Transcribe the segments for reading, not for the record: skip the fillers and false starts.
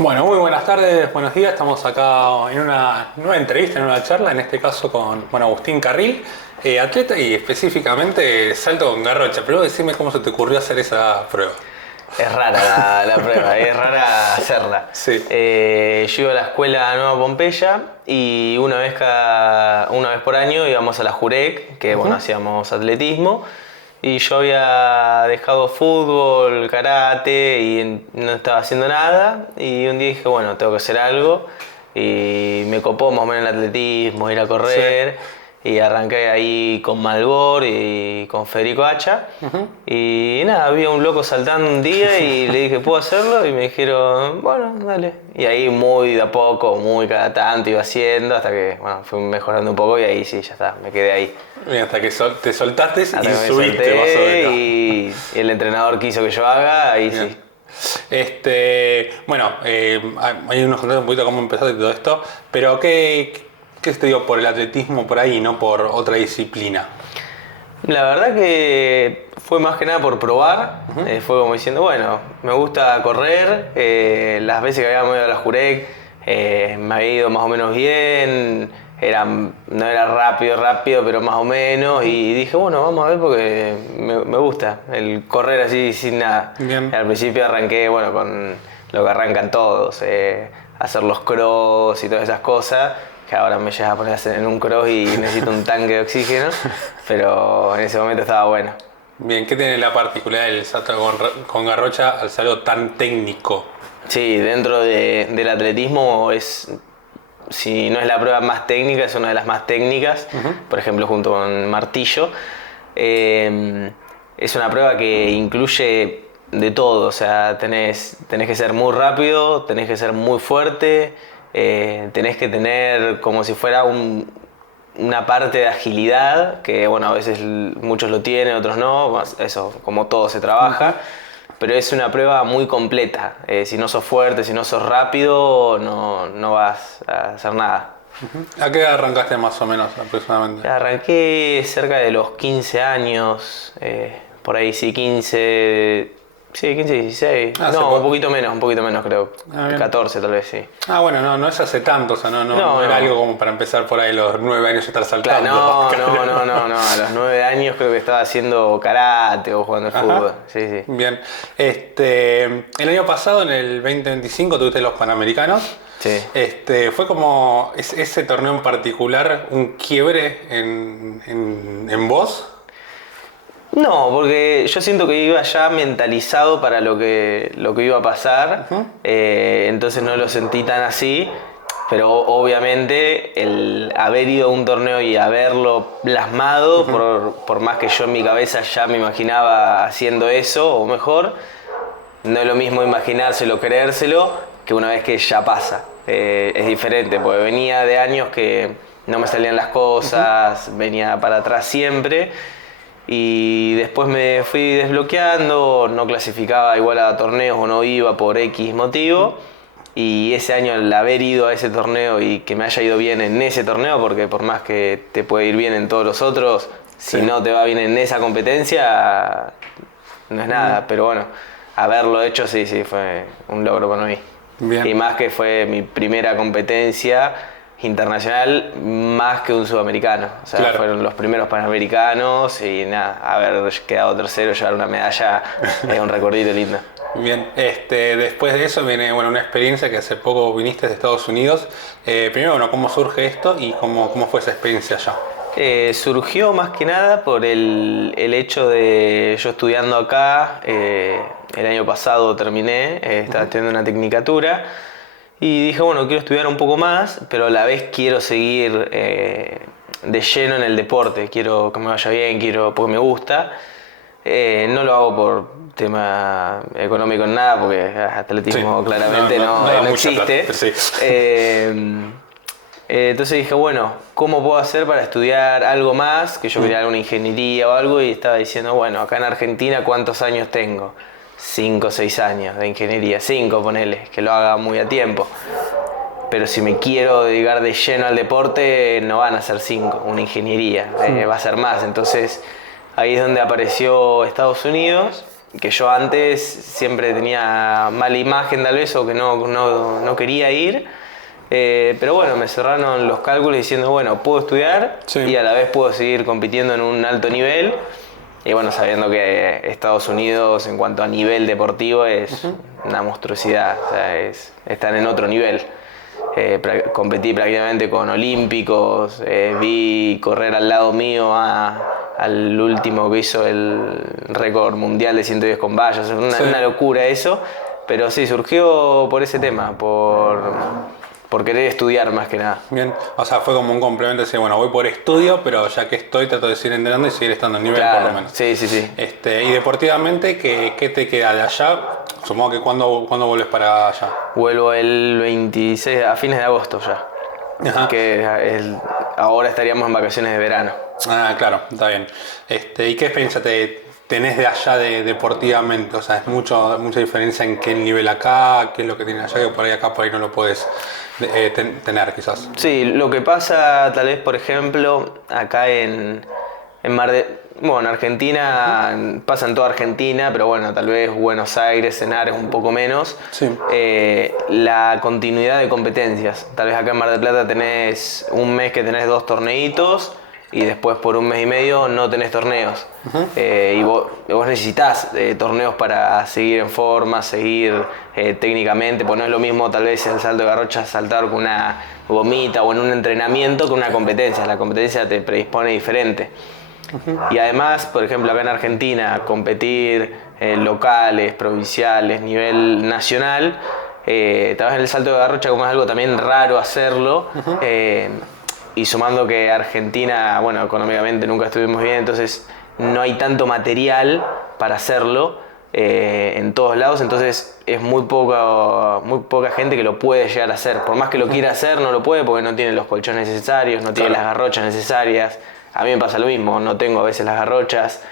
Bueno, muy buenas tardes, buenos días. Estamos acá en una nueva entrevista, en una charla, en este caso con Agustín Carril, atleta y específicamente salto con garrocha. Pero decime cómo se te ocurrió hacer esa prueba. Es rara la prueba, es rara hacerla. Sí. Yo iba a la escuela Nueva Pompeya y una vez por año íbamos a la Jurec, que bueno, hacíamos atletismo. Y yo había dejado fútbol, karate y no estaba haciendo nada. Y un día dije, bueno, tengo que hacer algo. Y me copó más o menos el atletismo, ir a correr. Sí. Y arranqué ahí con Malbor y con Federico Hacha. Y nada, había un loco saltando un día y le dije, ¿puedo hacerlo? Y me dijeron, bueno, dale. Y ahí muy de a poco, muy cada tanto iba haciendo hasta que bueno, fui mejorando un poco y ahí sí, ya está, me quedé ahí. Bien, hasta que te soltaste Hasta y que me subiste solté más o menos. y el entrenador quiso que yo haga, ahí Bien. sí. Bueno, hay unos contactos un poquito cómo empezaste todo esto, pero ¿qué te dio por el atletismo por ahí, no por otra disciplina? La verdad que fue más que nada por probar, fue como diciendo, bueno, me gusta correr, las veces que habíamos ido a la Jurec me había ido más o menos bien, no era rápido, pero más o menos, y dije, bueno, vamos a ver porque me gusta el correr así sin nada. Bien. Al principio arranqué, bueno, con lo que arrancan todos, hacer los cross y todas esas cosas, que ahora me llegas a poner en un cross y necesito un tanque de oxígeno, pero en ese momento estaba bueno. Bien, ¿qué tiene la particularidad del salto con garrocha al ser algo tan técnico? Sí, dentro del atletismo si no es la prueba más técnica, es una de las más técnicas, por ejemplo junto con martillo. Es una prueba que incluye de todo, o sea, tenés que ser muy rápido, tenés que ser muy fuerte, tenés que tener como si fuera una parte de agilidad, que bueno, a veces muchos lo tienen, otros no, eso, como todo se trabaja. Pero es una prueba muy completa. Si no sos fuerte, si no sos rápido, no vas a hacer nada. ¿A qué edad arrancaste más o menos aproximadamente? Arranqué cerca de los 15 años, por ahí sí, 15, 16. Ah, No, un poquito menos creo. Ah, bien. 14 tal vez, sí. Ah, bueno, no es hace tanto, o sea, no era algo como para empezar por ahí los 9 años y estar saltando. Claro, no. A los 9 años creo que estaba haciendo karate o jugando al fútbol. Sí. Bien. El año pasado, en el 2025, tuviste los Panamericanos. Sí. Fue como ese torneo en particular, un quiebre en vos. No, porque yo siento que iba ya mentalizado para lo que iba a pasar, entonces no lo sentí tan así, pero obviamente el haber ido a un torneo y haberlo plasmado, por más que yo en mi cabeza ya me imaginaba haciendo eso o mejor, no es lo mismo imaginárselo, creérselo, que una vez que ya pasa. Es diferente, porque venía de años que no me salían las cosas, venía para atrás siempre. Y después me fui desbloqueando, no clasificaba igual a torneos o no iba por X motivo. Y ese año el haber ido a ese torneo y que me haya ido bien en ese torneo, porque por más que te puede ir bien en todos los otros, si no te va bien en esa competencia, no es nada. Pero bueno, haberlo hecho sí, fue un logro para mí. Bien. Y más que fue mi primera competencia internacional más que un sudamericano, o sea, Claro. Fueron los primeros panamericanos y nada, haber quedado tercero, llevar una medalla es un recordito lindo. Bien, después de eso viene una experiencia que hace poco viniste de Estados Unidos. Primero, ¿cómo surge esto y cómo fue esa experiencia allá? Surgió más que nada por el hecho de yo estudiando acá, el año pasado terminé, estaba estudiando una tecnicatura. Y dije, bueno, quiero estudiar un poco más, pero a la vez quiero seguir de lleno en el deporte. Quiero que me vaya bien, porque me gusta. No lo hago por tema económico en nada, porque atletismo claramente no existe. Plata, sí. Entonces dije, bueno, ¿cómo puedo hacer para estudiar algo más? Que yo quería alguna ingeniería o algo, y estaba diciendo, bueno, acá en Argentina, ¿cuántos años tengo? 5 o 6 años de ingeniería, 5 ponele, que lo haga muy a tiempo. Pero si me quiero dedicar de lleno al deporte, no van a ser 5, una ingeniería, va a ser más. Entonces ahí es donde apareció Estados Unidos que yo antes siempre tenía mala imagen tal vez o que no quería ir. Pero bueno, me cerraron los cálculos diciendo, bueno, puedo estudiar y a la vez puedo seguir compitiendo en un alto nivel. Y bueno, sabiendo que Estados Unidos en cuanto a nivel deportivo es una monstruosidad, o sea, están en otro nivel. Competí prácticamente con olímpicos, vi correr al lado mío al último que hizo el récord mundial de 110 con vallas, una locura eso, pero sí, surgió por ese tema, por querer estudiar más que nada. Bien, o sea, fue como un complemento, decir, bueno, voy por estudio, pero ya que estoy, trato de seguir entrenando y seguir estando en nivel, claro, por lo menos. Sí. Y deportivamente, ¿qué te queda de allá? Supongo que ¿cuándo vuelves para allá? Vuelvo el 26, a fines de agosto ya. Ajá. Ahora estaríamos en vacaciones de verano. Ah, claro, está bien. ¿Y qué experiencia tenés de allá deportivamente? O sea, ¿es mucha diferencia en qué nivel acá, qué es lo que tiene allá, que por ahí no lo puedes tener quizás? Sí, lo que pasa tal vez, por ejemplo, acá en en Argentina, pasa en toda Argentina, pero bueno, tal vez Buenos Aires, Henares un poco menos, Sí. La continuidad de competencias. Tal vez acá en Mar del Plata tenés un mes que tenés 2 torneitos y después por un mes y medio no tenés torneos. Y vos necesitás torneos para seguir en forma, seguir técnicamente, pues no es lo mismo tal vez el salto de garrocha saltar con una gomita o en un entrenamiento que una competencia. La competencia te predispone diferente. Y además, por ejemplo, acá en Argentina, competir locales, provinciales, nivel nacional, tal vez en el salto de garrocha como es algo también raro hacerlo, y sumando que Argentina, bueno, económicamente nunca estuvimos bien, entonces no hay tanto material para hacerlo en todos lados, entonces es muy poca gente que lo puede llegar a hacer. Por más que lo quiera hacer, no lo puede porque no tiene los colchones necesarios, no tiene las garrochas necesarias. A mí me pasa lo mismo, no tengo a veces las garrochas,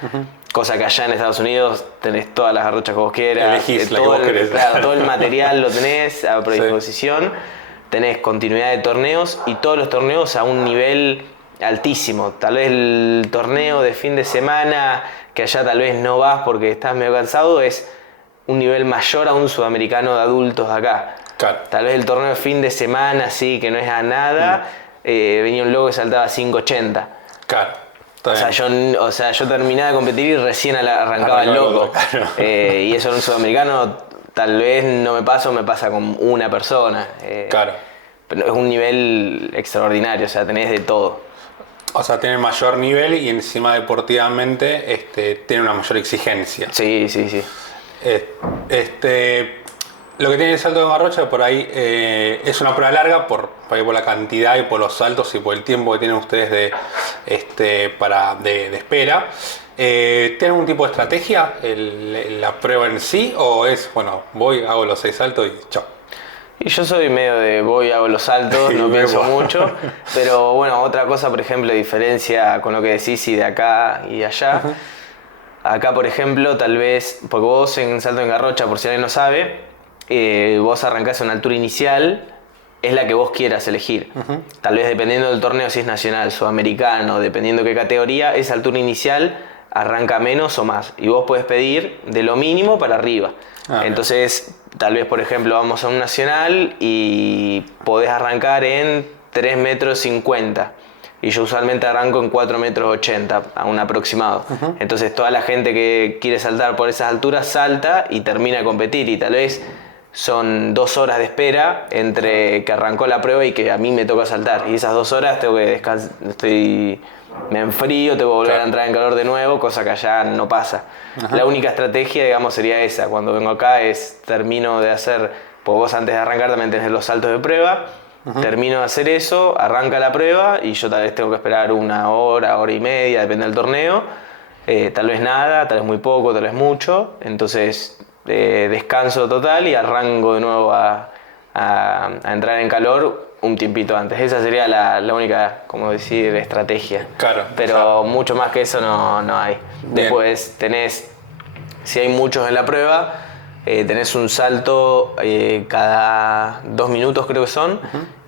cosa que allá en Estados Unidos tenés todas las garrochas que vos quieras. Elegís la que vos querés. Claro, todo el material lo tenés a predisposición, tenés continuidad de torneos y todos los torneos a un nivel altísimo. Tal vez el torneo de fin de semana, que allá tal vez no vas porque estás medio cansado, es un nivel mayor a un sudamericano de adultos acá. Claro. Tal vez el torneo de fin de semana, sí, que no es a nada, venía un loco que saltaba 580. Claro. O sea, yo terminaba de competir y recién arrancaba el loco. Claro. Y eso en un sudamericano tal vez no me pasa o me pasa con una persona. Claro. Pero es un nivel extraordinario, o sea, tenés de todo. O sea, tiene mayor nivel y encima deportivamente tiene una mayor exigencia. Sí. Lo que tiene el salto de garrocha por ahí es una prueba larga por la cantidad y por los saltos y por el tiempo que tienen ustedes de espera. ¿Tienen algún tipo de estrategia la prueba en sí o es, bueno, voy, hago los 6 saltos y chao? Y yo soy medio de voy, hago los saltos, no pienso mucho, pero bueno, otra cosa, por ejemplo, diferencia con lo que decís y de acá y de allá. Acá, por ejemplo, tal vez, porque vos en salto en garrocha, por si alguien no sabe, vos arrancás a una altura inicial, es la que vos quieras elegir. Tal vez dependiendo del torneo, si es nacional, sudamericano, dependiendo qué categoría, esa altura inicial arranca menos o más. Y vos podés pedir de lo mínimo para arriba. Entonces, tal vez, por ejemplo, vamos a un nacional y podés arrancar en 3,50 m. Y yo usualmente arranco en 4,80 m, a un aproximado. Entonces, toda la gente que quiere saltar por esas alturas salta y termina de competir. Y tal vez son 2 horas de espera entre que arrancó la prueba y que a mí me toca saltar. Y esas 2 horas tengo que descansar, me enfrío, tengo que volver a entrar en calor de nuevo, cosa que allá no pasa. La única estrategia, digamos, sería esa. Cuando vengo acá termino de hacer, pues vos antes de arrancar también tenés los saltos de prueba, termino de hacer eso, arranca la prueba y yo tal vez tengo que esperar 1 hora, hora y media, depende del torneo. Tal vez nada, tal vez muy poco, tal vez mucho. Entonces descanso total y arranco de nuevo a entrar en calor un tiempito antes. Esa sería la única, como decir, estrategia. Claro. Pero mucho más que eso no hay. Bien. Después tenés, si hay muchos en la prueba, tenés un salto cada 2 minutos creo que son,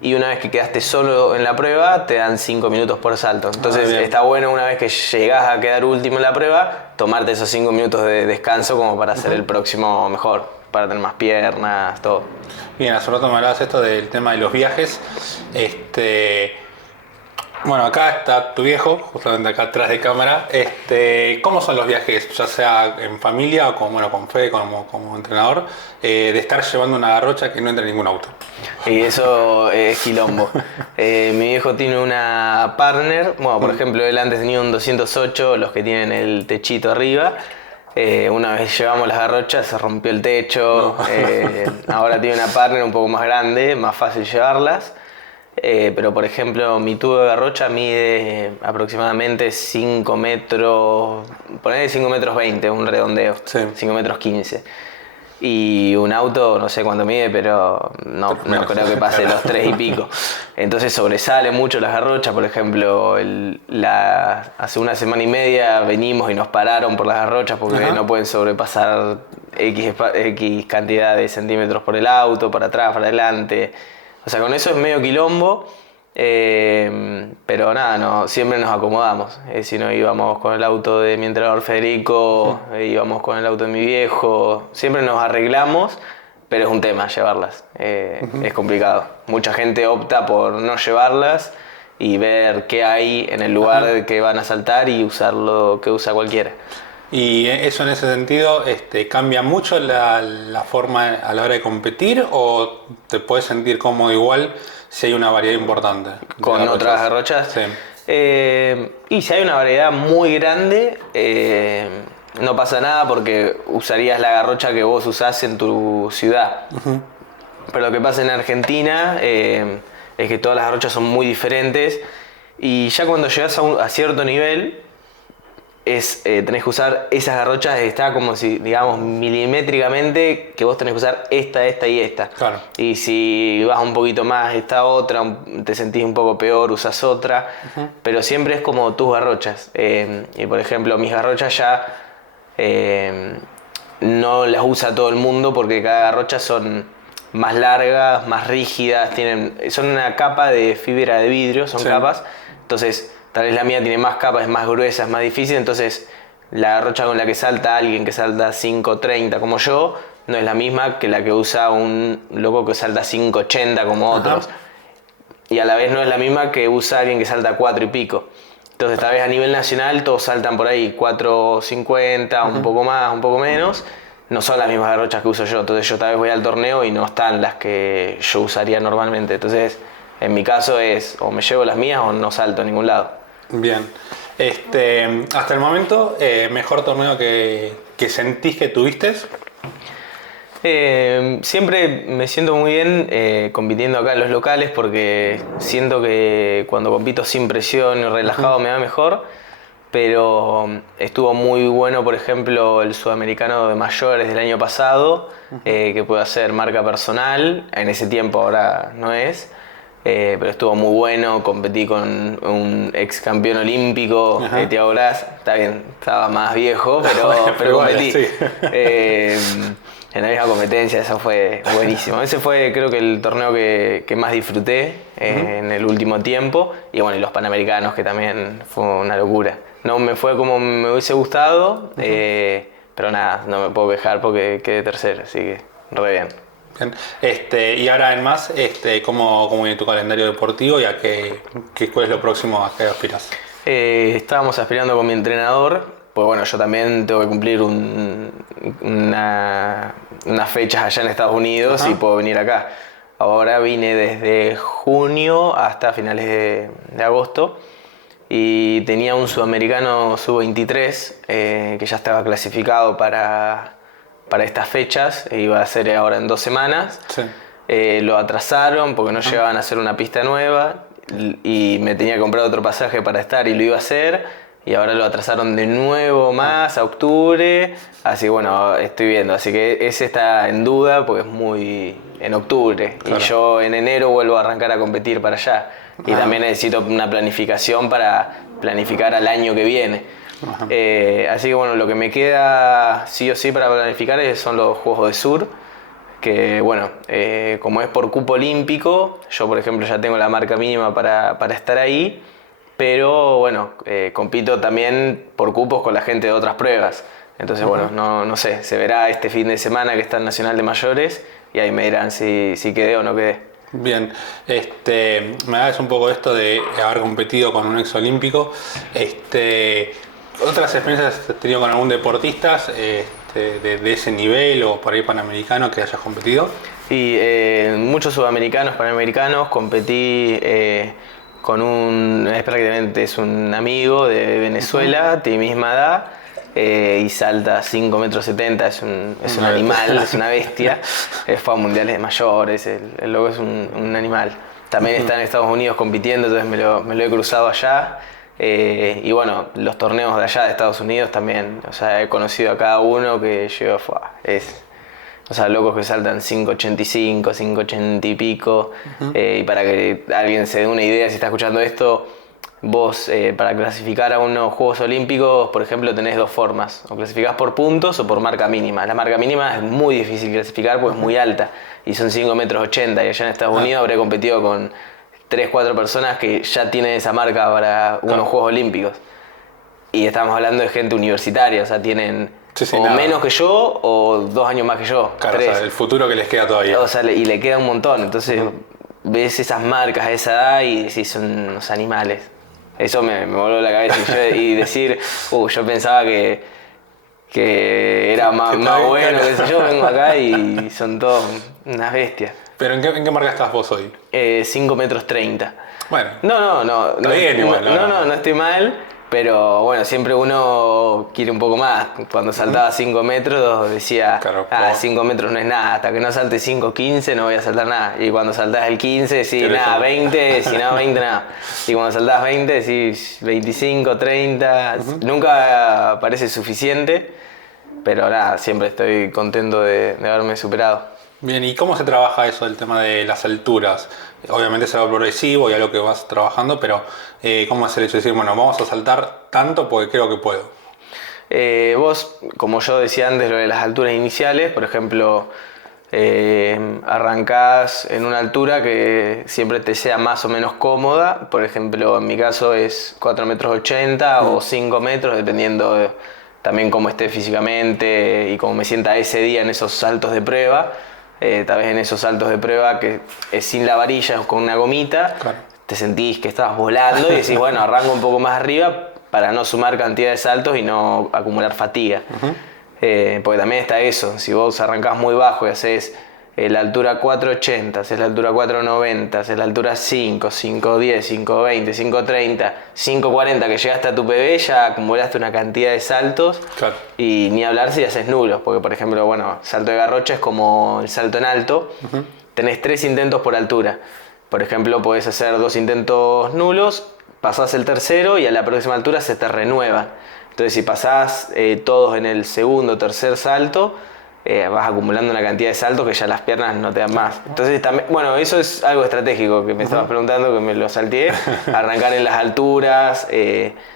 y una vez que quedaste solo en la prueba te dan 5 minutos por salto. Entonces está bueno una vez que llegás a quedar último en la prueba, tomarte esos 5 minutos de descanso como para hacer el próximo mejor, para tener más piernas, todo. Bien, hace rato me hablabas esto del tema de los viajes. Bueno, acá está tu viejo, justamente acá atrás de cámara. ¿Cómo son los viajes, ya sea en familia o con Fede como entrenador, de estar llevando una garrocha que no entra en ningún auto? Y eso es quilombo. Mi viejo tiene una partner, bueno, por ejemplo, él antes tenía un 208, los que tienen el techito arriba. Una vez llevamos las garrochas, se rompió el techo. Ahora tiene una partner un poco más grande, más fácil llevarlas. Pero por ejemplo, mi tubo de garrocha mide aproximadamente 5 metros, ponele 5 metros 20, un redondeo, sí. 5 metros 15. Y un auto, no sé cuánto mide, pero no creo que pase los 3 y pico. Entonces sobresale mucho las garrochas. Por ejemplo, hace una semana y media venimos y nos pararon por las garrochas porque no pueden sobrepasar X cantidad de centímetros por el auto, para atrás, para adelante. O sea, con eso es medio quilombo, pero nada, siempre nos acomodamos. Si no íbamos con el auto de mi entrenador Federico, íbamos con el auto de mi viejo, siempre nos arreglamos, pero es un tema llevarlas, es complicado. Mucha gente opta por no llevarlas y ver qué hay en el lugar que van a saltar y usar lo que usa cualquiera. ¿Y eso en ese sentido cambia mucho la forma a la hora de competir o te puedes sentir cómodo igual si hay una variedad importante? ¿Con otras garrochas? Sí. Y si hay una variedad muy grande, no pasa nada porque usarías la garrocha que vos usás en tu ciudad. Pero lo que pasa en Argentina es que todas las garrochas son muy diferentes y ya cuando llegas a cierto nivel, tenés que usar esas garrochas, está como si, digamos, milimétricamente que vos tenés que usar esta y esta. Claro. Y si vas un poquito más, esta otra, te sentís un poco peor, usas otra. Pero siempre es como tus garrochas. Y por ejemplo, mis garrochas ya no las usa todo el mundo porque cada garrocha son más largas, más rígidas, son una capa de fibra de vidrio, son capas. Entonces, tal vez la mía tiene más capas, es más gruesa, es más difícil, entonces la garrocha con la que salta alguien que salta 5.30 como yo, no es la misma que la que usa un loco que salta 5.80 como otros. Y a la vez no es la misma que usa alguien que salta 4 y pico. Entonces tal vez a nivel nacional todos saltan por ahí 4.50, un poco más, un poco menos. No son las mismas garrochas que uso yo, entonces yo tal vez voy al torneo y no están las que yo usaría normalmente. Entonces en mi caso es o me llevo las mías o no salto a ningún lado. Bien. Hasta el momento, ¿mejor torneo que sentís que tuviste? Siempre me siento muy bien compitiendo acá en los locales porque siento que cuando compito sin presión y relajado me va mejor, pero estuvo muy bueno, por ejemplo, el sudamericano de mayores del año pasado, que pude hacer marca personal, en ese tiempo ahora no es. Pero estuvo muy bueno, competí con un ex campeón olímpico, Thiago Gras, está bien, estaba más viejo, pero competí. Sí. En la misma competencia, eso fue buenísimo. Ese fue creo que el torneo que más disfruté en el último tiempo. Y bueno, y los Panamericanos, que también fue una locura. No me fue como me hubiese gustado, pero nada, no me puedo quejar porque quedé tercero, así que re bien. Bien. Y ahora además, ¿cómo viene tu calendario deportivo y cuál es lo próximo a qué aspiras? Estábamos aspirando con mi entrenador, pues bueno, yo también tengo que cumplir unas fechas allá en Estados Unidos y puedo venir acá. Ahora vine desde junio hasta finales de agosto y tenía un sudamericano sub-23 que ya estaba clasificado para estas fechas, iba a ser ahora en 2 semanas. Sí. Lo atrasaron porque no llegaban a hacer una pista nueva y me tenía que comprar otro pasaje para estar y lo iba a hacer y ahora lo atrasaron de nuevo más a octubre, así que bueno, estoy viendo, así que ese está en duda porque es muy en octubre. Claro. Y yo en enero vuelvo a arrancar a competir para allá y también necesito una planificación para planificar al año que viene. Ajá. Así que bueno, lo que me queda sí o sí para planificar son los Juegos de Sur, que bueno, como es por cupo olímpico, yo por ejemplo ya tengo la marca mínima para estar ahí, pero bueno, compito también por cupos con la gente de otras pruebas. Entonces bueno, no sé, se verá este fin de semana que está el Nacional de Mayores y ahí me dirán si quedé o no quedé. Bien, me da un poco esto de haber competido con un exolímpico. ¿Otras experiencias has tenido con algún deportista de ese nivel o por ahí panamericano que hayas competido? Y muchos sudamericanos, panamericanos, competí con prácticamente es un amigo de Venezuela, de mi misma edad, y salta 5 metros 70, es un animal, es una bestia. Fue a mundiales de mayores, el loco es un animal. También está en Estados Unidos compitiendo, entonces me lo he cruzado allá. Y bueno, los torneos de allá de Estados Unidos también, o sea, he conocido a cada uno que yo, o sea, locos que saltan 5.85, 5.80 y pico. Y para que alguien se dé una idea, si está escuchando esto, vos para clasificar a unos Juegos Olímpicos, por ejemplo, tenés dos formas. O clasificás por puntos o por marca mínima. La marca mínima es muy difícil clasificar porque es muy alta. Y son 5 metros 80. Y allá en Estados Unidos habré competido con 3, 4 personas que ya tienen esa marca para unos Juegos Olímpicos. Y estamos hablando de gente universitaria, o sea, tienen menos que yo o 2 años más que yo. Claro, 3. o sea, el futuro que les queda todavía. O sea, y le queda un montón. Entonces, ves esas marcas a esa edad y decís, son unos animales. Eso me voló la cabeza. Y decir, yo pensaba que era más bueno, qué sé yo, vengo acá y son todos unas bestias. ¿Pero en qué marca estás vos hoy? 5 metros 30. Bueno. No. Está bien igual. No estoy mal. Pero bueno, siempre uno quiere un poco más. Cuando saltaba 5 metros decía, Claro, 5 metros no es nada, hasta que no salte 5.15 no voy a saltar nada. Y cuando saltás el 15, sí, nada, 20, si no 20, nada. Y cuando saltás 20, decís 25, 30, nunca parece suficiente, pero nada, siempre estoy contento de haberme superado. Bien, ¿y cómo se trabaja eso, el tema de las alturas? Obviamente es algo progresivo y algo que vas trabajando, pero ¿cómo es el hecho de decir, bueno, vamos a saltar tanto porque creo que puedo? Vos, como yo decía antes, lo de las alturas iniciales, por ejemplo, arrancás en una altura que siempre te sea más o menos cómoda. Por ejemplo, en mi caso es 4 metros 80 o 5 metros, dependiendo también cómo esté físicamente y cómo me sienta ese día en esos saltos de prueba. Tal vez en esos saltos de prueba que es sin la varilla, con una gomita, Claro. te sentís que estabas volando y decís, bueno, arranco un poco más arriba para no sumar cantidad de saltos y no acumular fatiga. Porque también está eso, si vos arrancás muy bajo y haces la altura 4.80, haces la altura 4.90, haces la altura 5, 5.10, 5.20, 5.30, 5.40 que llegaste a tu PB, ya acumulaste una cantidad de saltos. Claro. Y ni hablar si haces nulos, porque por ejemplo, bueno, salto de garrocha es como el salto en alto, tenés 3 intentos por altura. Por ejemplo, podés hacer 2 intentos nulos, pasás el tercero y a la próxima altura se te renueva. Entonces si pasás todos en el segundo o tercer salto, vas acumulando una cantidad de saltos que ya las piernas no te dan más. Entonces también, bueno, eso es algo estratégico que me estabas preguntando, que me lo salteé. Arrancar en las alturas,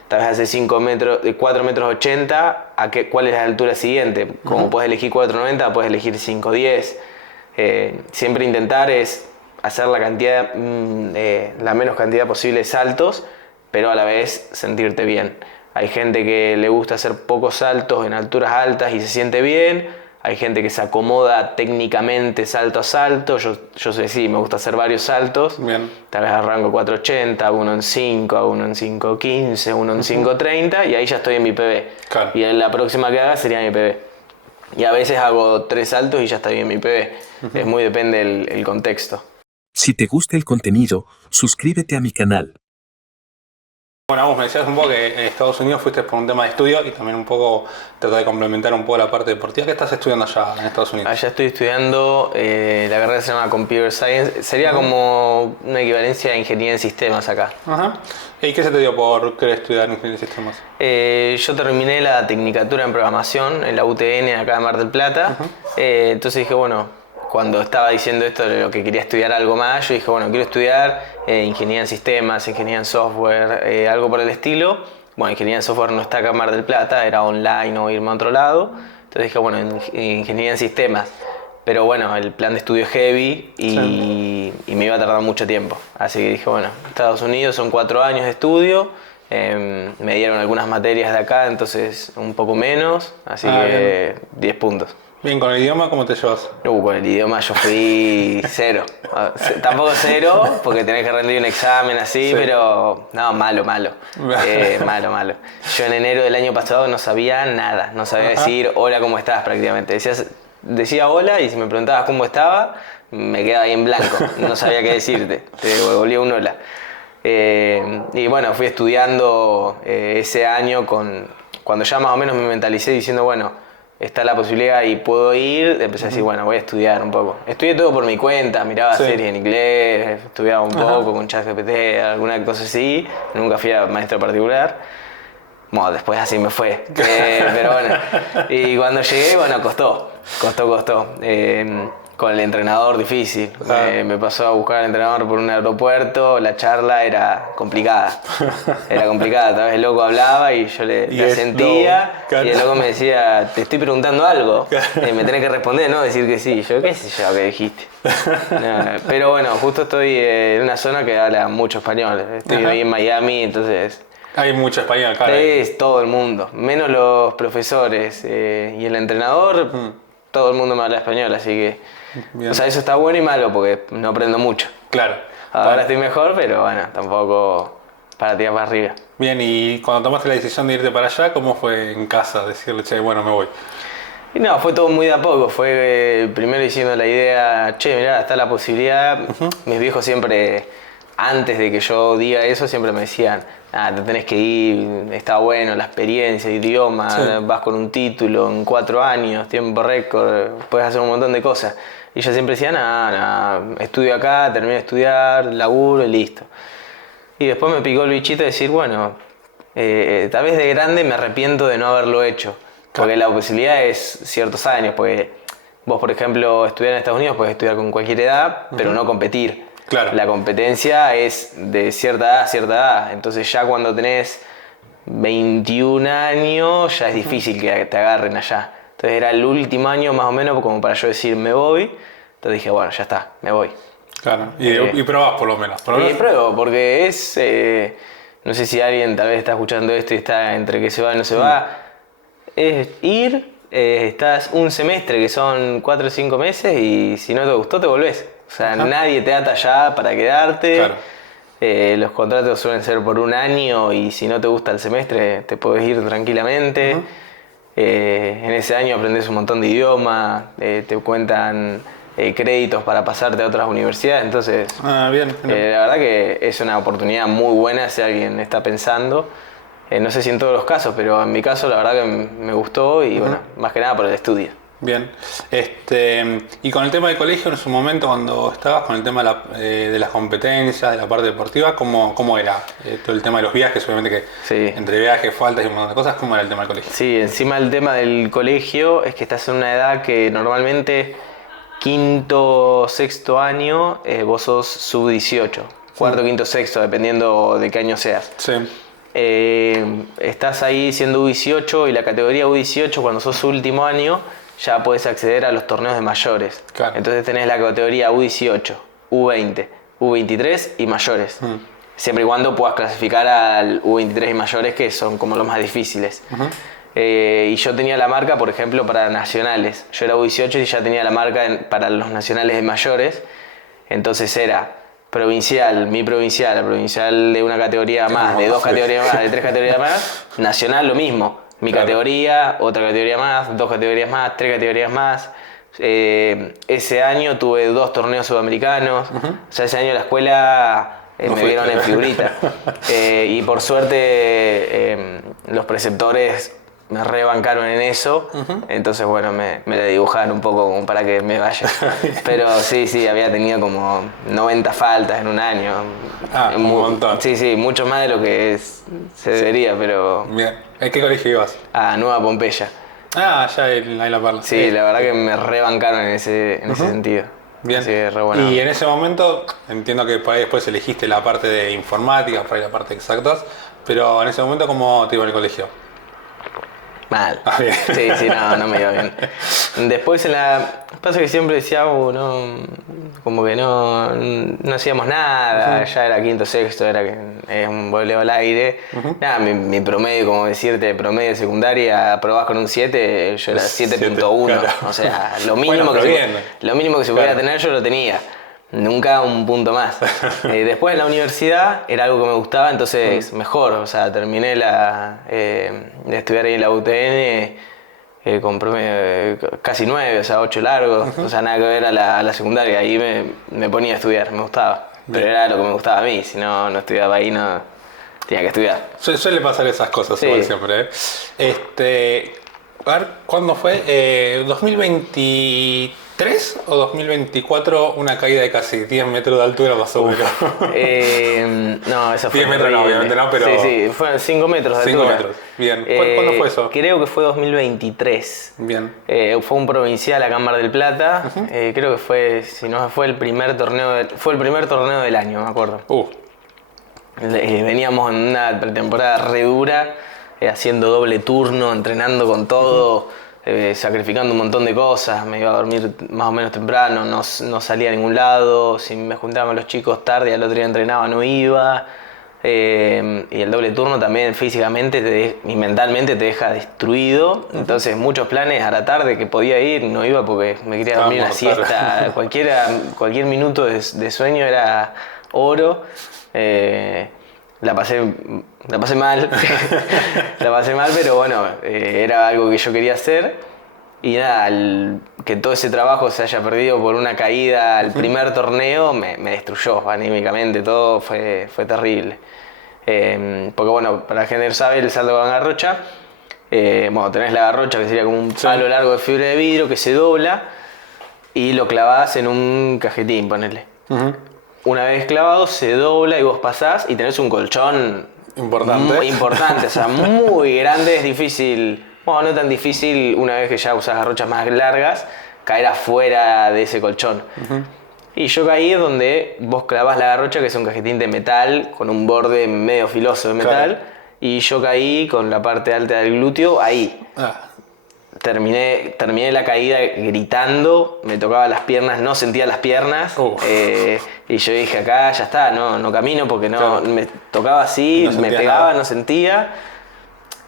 tal vez hace 5 metros, 4 metros 80, ¿cuál es la altura siguiente? Como puedes elegir 4.90, puedes elegir 5.10. Siempre intentar es hacer la menos cantidad posible de saltos, pero a la vez sentirte bien. Hay gente que le gusta hacer pocos saltos en alturas altas y se siente bien. Hay gente que se acomoda técnicamente salto a salto. Yo sé, sí, me gusta hacer varios saltos. Bien. Tal vez arranco 4.80, uno en 5, uno en 5.15, uno en 5.30 y ahí ya estoy en mi PB. Claro. Y la próxima que haga sería mi PB. Y a veces hago 3 saltos y ya estoy en mi PB. Es muy depende el contexto. Si te gusta el contenido, suscríbete a mi canal. Bueno, vos me decías un poco que en Estados Unidos fuiste por un tema de estudio y también un poco tratar de complementar un poco la parte deportiva. ¿Qué estás estudiando allá en Estados Unidos? Allá estoy estudiando, la carrera se llama Computer Science, sería como una equivalencia a ingeniería en sistemas acá. Ajá. ¿Y qué se te dio por querer estudiar ingeniería en sistemas? Yo terminé la tecnicatura en programación en la UTN acá en Mar del Plata, entonces dije, bueno, cuando estaba diciendo esto de lo que quería estudiar algo más, yo dije, bueno, quiero estudiar ingeniería en sistemas, ingeniería en software, algo por el estilo. bueno, ingeniería en software no está acá en Mar del Plata, era online o irme a otro lado. Entonces dije, bueno, ingeniería en sistemas. Pero bueno, el plan de estudio es heavy y me iba a tardar mucho tiempo. Así que dije, bueno, Estados Unidos son 4 años de estudio. Me dieron algunas materias de acá, entonces un poco menos. Así que 10 puntos. Bien, ¿con el idioma cómo te llevas? Con el idioma yo fui 0. Tampoco 0, porque tenés que rendir un examen así, pero no, malo. Malo. Yo en enero del año pasado no sabía nada, no sabía decir hola, ¿cómo estás? Prácticamente. Decía hola y si me preguntabas cómo estaba, me quedaba ahí en blanco, no sabía qué decirte, te devolvía un hola. Y bueno, fui estudiando ese año cuando ya más o menos me mentalicé diciendo, bueno, está la posibilidad y puedo ir, empecé a decir, bueno, voy a estudiar un poco. Estudié todo por mi cuenta, miraba series en inglés, estudiaba un poco con ChatGPT, alguna cosa así, nunca fui a maestro particular. Bueno, después así me fue, pero bueno. Y cuando llegué, bueno, costó. Con el entrenador difícil. Me pasó a buscar al entrenador por un aeropuerto, la charla era complicada. Tal vez el loco hablaba y yo le asentía y el loco me decía, te estoy preguntando algo, me tenés que responder, ¿no? Decir que sí. Yo, qué sé yo, ¿qué dijiste? Pero bueno, justo estoy en una zona que habla mucho español. Estoy ahí en Miami, entonces... Hay mucho español acá. Es todo el mundo, menos los profesores y el entrenador, todo el mundo me habla español, así que... Bien. O sea, eso está bueno y malo porque no aprendo mucho. Claro. Ahora estoy mejor, pero bueno, tampoco para tirar para arriba. Bien, y cuando tomaste la decisión de irte para allá, ¿cómo fue en casa decirle, che, bueno, me voy? Y no, fue todo muy de a poco. Fue primero diciendo la idea, che, mirá, está la posibilidad. Mis viejos siempre, antes de que yo diga eso, siempre me decían, te tenés que ir, está bueno, la experiencia, el idioma, vas con un título en 4 años, tiempo récord, puedes hacer un montón de cosas. Y yo siempre decía, estudio acá, termino de estudiar, laburo y listo. Y después me picó el bichito de decir, bueno, tal vez de grande me arrepiento de no haberlo hecho. Porque la posibilidad es ciertos años, porque vos, por ejemplo, estudiar en Estados Unidos puedes estudiar con cualquier edad, pero no competir. Claro. La competencia es de cierta edad a cierta edad. Entonces ya cuando tenés 21 años ya es difícil que te agarren allá. Entonces era el último año más o menos como para yo decir me voy. Entonces dije, bueno, ya está, me voy. Claro, y probás por lo menos. Y pruebo, porque es... no sé si alguien tal vez está escuchando esto y está entre que se va y no se va. Es ir, estás un semestre que son 4 o 5 meses y si no te gustó te volvés. O sea, nadie te ata allá para quedarte. Claro. Los contratos suelen ser por 1 año y si no te gusta el semestre te podés ir tranquilamente. En ese año aprendes un montón de idiomas, te cuentan créditos para pasarte a otras universidades. Entonces, bien. La verdad que es una oportunidad muy buena si alguien está pensando. No sé si en todos los casos, pero en mi caso la verdad que me gustó y bueno, más que nada por el estudio. Bien, y con el tema del colegio en su momento cuando estabas con el tema de las competencias, de la parte deportiva, ¿cómo era? Todo el tema de los viajes, obviamente que entre viajes, faltas y un montón de cosas, ¿cómo era el tema del colegio? Sí, encima el tema del colegio es que estás en una edad que normalmente quinto, sexto año vos sos sub-18, cuarto, quinto, sexto, dependiendo de qué año seas. Sí. Estás ahí siendo U18 y la categoría U18 cuando sos último año ya puedes acceder a los torneos de mayores. Claro. Entonces tenés la categoría U18, U20, U23 y mayores. Siempre y cuando puedas clasificar al U23 y mayores, que son como los más difíciles. Y yo tenía la marca, por ejemplo, para nacionales. Yo era U18 y ya tenía la marca para los nacionales de mayores. Entonces era provincial, mi provincial, la provincial de una categoría más, de 2 categorías más, de 3 categorías más. Nacional lo mismo. Mi categoría, otra categoría más, 2 categorías más, 3 categorías más. Ese año tuve 2 torneos sudamericanos. O sea, ese año la escuela me vieron en figurita. Y por suerte los preceptores me rebancaron en eso. Entonces, bueno, me la dibujaron un poco como para que me vaya. Pero sí, había tenido como 90 faltas en un año. Un montón. Sí, mucho más de lo que se debería, pero... Bien. ¿En qué colegio ibas? A Nueva Pompeya. Ya ahí la Parla. Sí, la verdad que me rebancaron en ese sentido. Bien. Así que re bueno. Y en ese momento, entiendo que por ahí después elegiste la parte de informática, por ahí la parte de exactas, Pero en ese momento, ¿cómo te iba al colegio? Mal. Ah, bien. Sí, no me iba bien. Después pasa que siempre decía, no, como que no hacíamos nada, ya era quinto, sexto, era un voleo al aire. Nada, mi promedio, como decirte, promedio de secundaria, aprobás con un 7, yo era 7.1. Claro. O sea, lo Bueno, mínimo pero bien. lo mínimo que se podía tener yo lo tenía. Nunca un punto más. Después en la universidad era algo que me gustaba, entonces mejor. O sea, terminé de estudiar ahí en la UTN con promedio casi 9, o sea, 8 largos. O sea, nada que ver a la secundaria. Ahí me ponía a estudiar, me gustaba. Pero Bien. era lo que me gustaba a mí. Si no estudiaba ahí, no tenía que estudiar. Suele pasar esas cosas Sí. igual siempre, ¿eh? A ver, ¿cuándo fue? ¿2023 o 2024? Una caída de casi 10 metros de altura más o menos. No, eso fue 10 metros no, terrible. obviamente no, pero... Sí, fueron 5 metros de 5 altura. metros, bien. ¿Cuándo fue eso? Creo que fue 2023. Bien. Fue un provincial acá en Mar del Plata. Creo que fue, si no fue el primer torneo, fue el primer torneo del año, me acuerdo. Veníamos en una pretemporada re dura, haciendo doble turno, entrenando con todo, sacrificando un montón de cosas. Me iba a dormir más o menos temprano, no salía a ningún lado. Si me juntaba con los chicos tarde y al otro día entrenaba, no iba. Y el doble turno también físicamente y mentalmente te deja destruido. Entonces muchos planes a la tarde que podía ir no iba porque me quería dormir una siesta. Cualquier minuto de sueño era oro. La pasé mal, la pasé mal, pero bueno, era algo que yo quería hacer. Y nada, que todo ese trabajo se haya perdido por una caída al primer torneo me destruyó anímicamente, todo fue terrible. Porque bueno, para la gente que sabe, el salto con garrocha, bueno, tenés la garrocha que sería como un palo largo de fibra de vidrio que se dobla y lo clavás en un cajetín, ponele. Una vez clavado se dobla y vos pasás y tenés un colchón Importante. muy importante, o sea, muy grande. Es difícil, bueno, no tan difícil una vez que ya usás garrochas más largas, caer afuera de ese colchón. Y yo caí donde vos clavás la garrocha, que es un cajetín de metal con un borde medio filoso de metal, Claro. y yo caí con la parte alta del glúteo ahí. Terminé la caída gritando, me tocaba las piernas, no sentía las piernas. Y yo dije, acá ya está, no camino porque Claro. me tocaba así, No me sentías pegaba, nada. no sentía.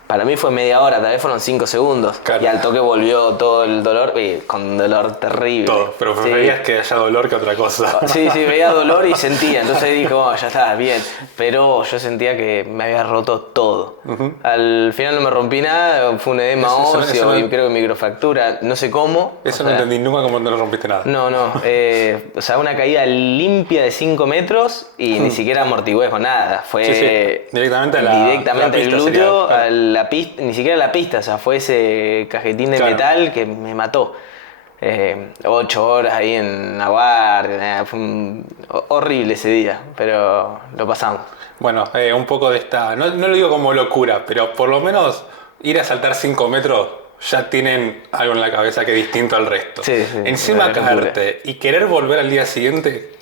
Para mí fue media hora, tal vez fueron 5 segundos. Claro. Y al toque volvió todo el dolor, con dolor terrible. Todo, pero Sí. preferías que haya dolor que otra cosa. Sí, veía dolor y sentía, entonces dije, oh, ya está, bien. Pero yo sentía que me había roto todo. Al final no me rompí nada, fue un edema Eso óseo no- y creo que microfractura, no sé cómo. Eso o no sea, entendí nunca cómo no rompiste nada. No, o sea, una caída limpia de 5 metros y ni siquiera amortigué con nada. Fue Sí. Directamente a la directamente el pista glúteo, sería, claro. a la pista, ni siquiera a la pista, o sea, fue ese cajetín de Claro. metal que me mató. 8 horas ahí en la guardia, fue horrible ese día, pero lo pasamos. Bueno, un poco de esta, no lo digo como locura, pero por lo menos ir a saltar 5 metros ya tienen algo en la cabeza que es distinto al resto. Sí, Encima una locura. caerte y querer volver al día siguiente,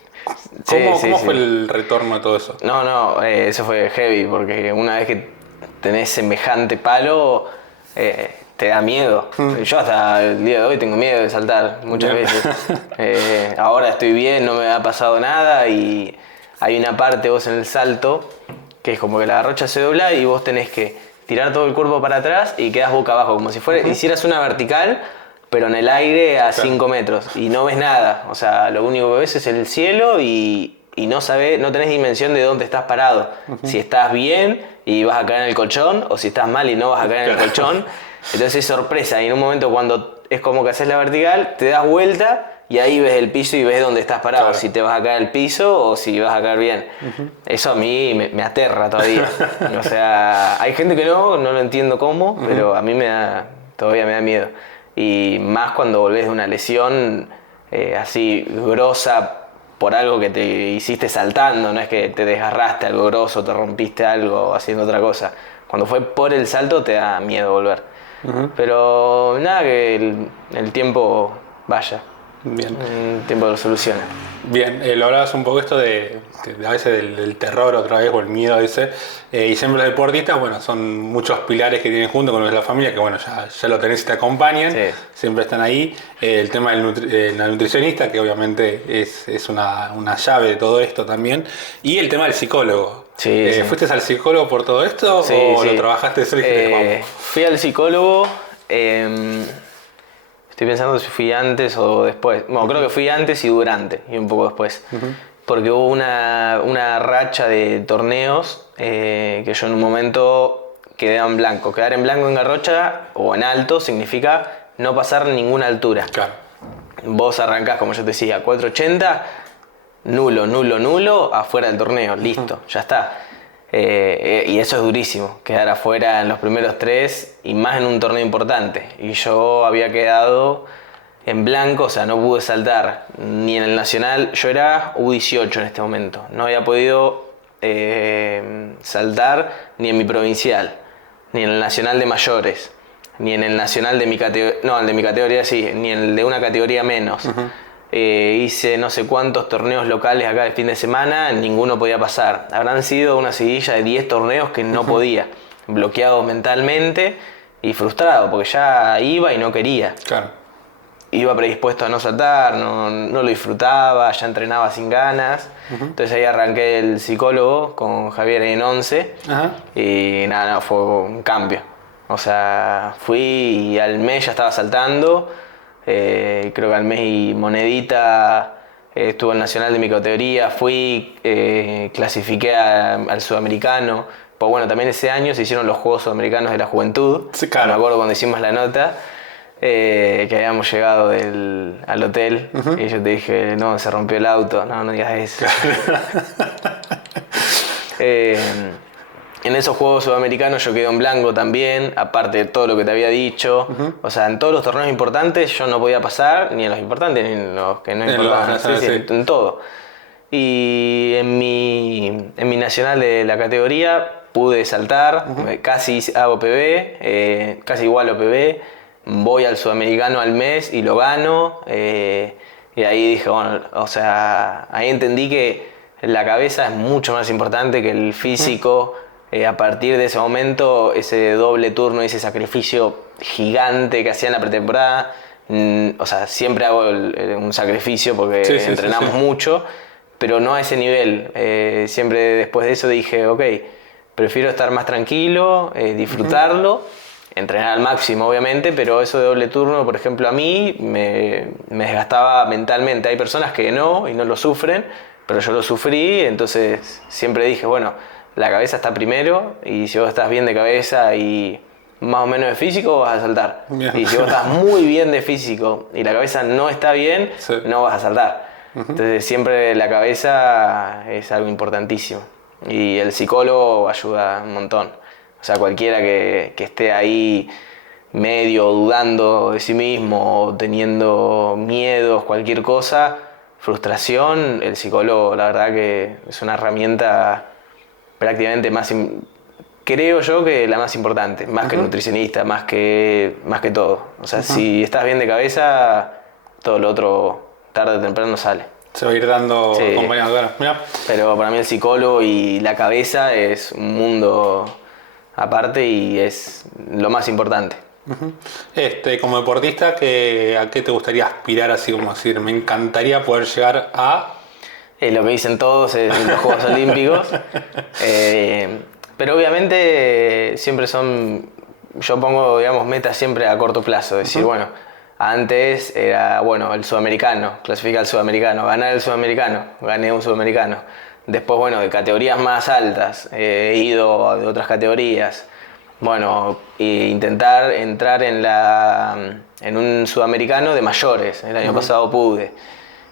Sí, ¿cómo sí. fue el retorno de todo eso? No, eso fue heavy, porque una vez que tenés semejante palo, te da miedo. Yo hasta el día de hoy tengo miedo de saltar muchas Bien. veces. Ahora estoy bien, no me ha pasado nada y hay una parte vos en el salto que es como que la garrocha se dobla y vos tenés que tirar todo el cuerpo para atrás y quedás boca abajo, como si hicieras una vertical, pero en el aire a 5 metros y no ves nada. O sea, lo único que ves es el cielo y no tenés dimensión de dónde estás parado. Si estás bien y vas a caer en el colchón o si estás mal y no vas a caer en el colchón. Entonces es sorpresa y en un momento cuando es como que haces la vertical, te das vuelta y ahí ves el piso y ves dónde estás parado, Claro. si te vas a caer al piso o si vas a caer bien. Eso a mí me aterra todavía. O sea, hay gente que no lo entiendo cómo, pero a mí todavía me da miedo. Y más cuando volvés de una lesión así grosa por algo que te hiciste saltando, no es que te desgarraste algo grosso, te rompiste algo haciendo otra cosa. Cuando fue por el salto te da miedo volver. Pero nada, que el tiempo vaya. Bien. Un tiempo lo soluciona. Bien, lo hablabas un poco esto de a veces del terror otra vez o el miedo ese, y siempre los deportistas, bueno, son muchos pilares que tienen junto con los de la familia, que bueno, ya lo tenés y te acompañan, Sí. siempre están ahí. El tema la nutricionista, que obviamente es una llave de todo esto también, y el tema del psicólogo. Sí, sí. ¿Fuiste al psicólogo por todo esto Sí, o sí. lo trabajaste solo y dijiste, vamos? Fui al psicólogo. Estoy pensando si fui antes o después. Bueno, creo que fui antes y durante, y un poco después. Porque hubo una racha de torneos que yo en un momento quedé en blanco. Quedar en blanco en Garrocha o en alto significa no pasar ninguna altura. Claro. Vos arrancás, como yo te decía, 480, nulo, afuera del torneo, listo, ya está. Y eso es durísimo, quedar afuera en los primeros 3 y más en un torneo importante. Y yo había quedado en blanco, o sea, no pude saltar ni en el nacional. Yo era U18 en este momento, no había podido saltar ni en mi provincial, ni en el nacional de mayores, ni en el nacional de mi categoría, no, el de mi categoría sí, ni en el de una categoría menos. Hice no sé cuántos torneos locales acá de fin de semana, ninguno podía pasar. Habrán sido una seguidilla de 10 torneos que no podía, bloqueado mentalmente y frustrado, porque ya iba y no quería. Claro. Iba predispuesto a no saltar, no lo disfrutaba, ya entrenaba sin ganas. Entonces ahí arranqué el psicólogo con Javier en 11 y nada, fue un cambio. O sea, fui y al mes ya estaba saltando. Creo que al mes y monedita estuve en el nacional de mi categoría, fui, clasifiqué al sudamericano. Pues bueno, también ese año se hicieron los Juegos Sudamericanos de la Juventud. Sí, claro. Me acuerdo cuando hicimos la nota, que habíamos llegado al hotel y yo te dije, no, se rompió el auto, no digas eso. En esos Juegos Sudamericanos yo quedé en blanco también, aparte de todo lo que te había dicho. O sea, en todos los torneos importantes yo no podía pasar, ni en los importantes ni en los que no importaban. En todo. Y en mi nacional de la categoría pude saltar, casi hago PB, casi igual a PB. Voy al sudamericano al mes y lo gano. Y ahí dije, bueno, o sea, ahí entendí que la cabeza es mucho más importante que el físico. A partir de ese momento, ese doble turno, ese sacrificio gigante que hacía en la pretemporada, o sea, siempre hago un sacrificio porque entrenamos mucho, pero no a ese nivel. Siempre después de eso dije, ok, prefiero estar más tranquilo, disfrutarlo, entrenar al máximo obviamente, pero eso de doble turno, por ejemplo, a mí me desgastaba mentalmente. Hay personas que no y no lo sufren, pero yo lo sufrí, entonces siempre dije, bueno, la cabeza está primero y si vos estás bien de cabeza y más o menos de físico vas a saltar. Bien. Y si vos estás muy bien de físico y la cabeza no está bien, no vas a saltar. Entonces siempre la cabeza es algo importantísimo y el psicólogo ayuda un montón. O sea, cualquiera que esté ahí medio dudando de sí mismo, teniendo miedos, cualquier cosa, frustración, el psicólogo la verdad que es una herramienta prácticamente creo yo que la más importante, más que el nutricionista, más que todo. O sea, si estás bien de cabeza, todo lo otro tarde o temprano sale. Se va a ir dando acompañado. Pero para mí el psicólogo y la cabeza es un mundo aparte y es lo más importante. Como deportista, ¿a qué te gustaría aspirar? Así como decir, me encantaría poder llegar a... Lo que dicen todos en los Juegos Olímpicos. Pero obviamente siempre yo pongo, digamos, metas siempre a corto plazo. Es decir, bueno, antes era, bueno, el sudamericano, clasificar al sudamericano, ganar el sudamericano, gané un sudamericano. Después, bueno, de categorías más altas, he ido de otras categorías. Bueno, intentar entrar en un sudamericano de mayores. El año pasado pude.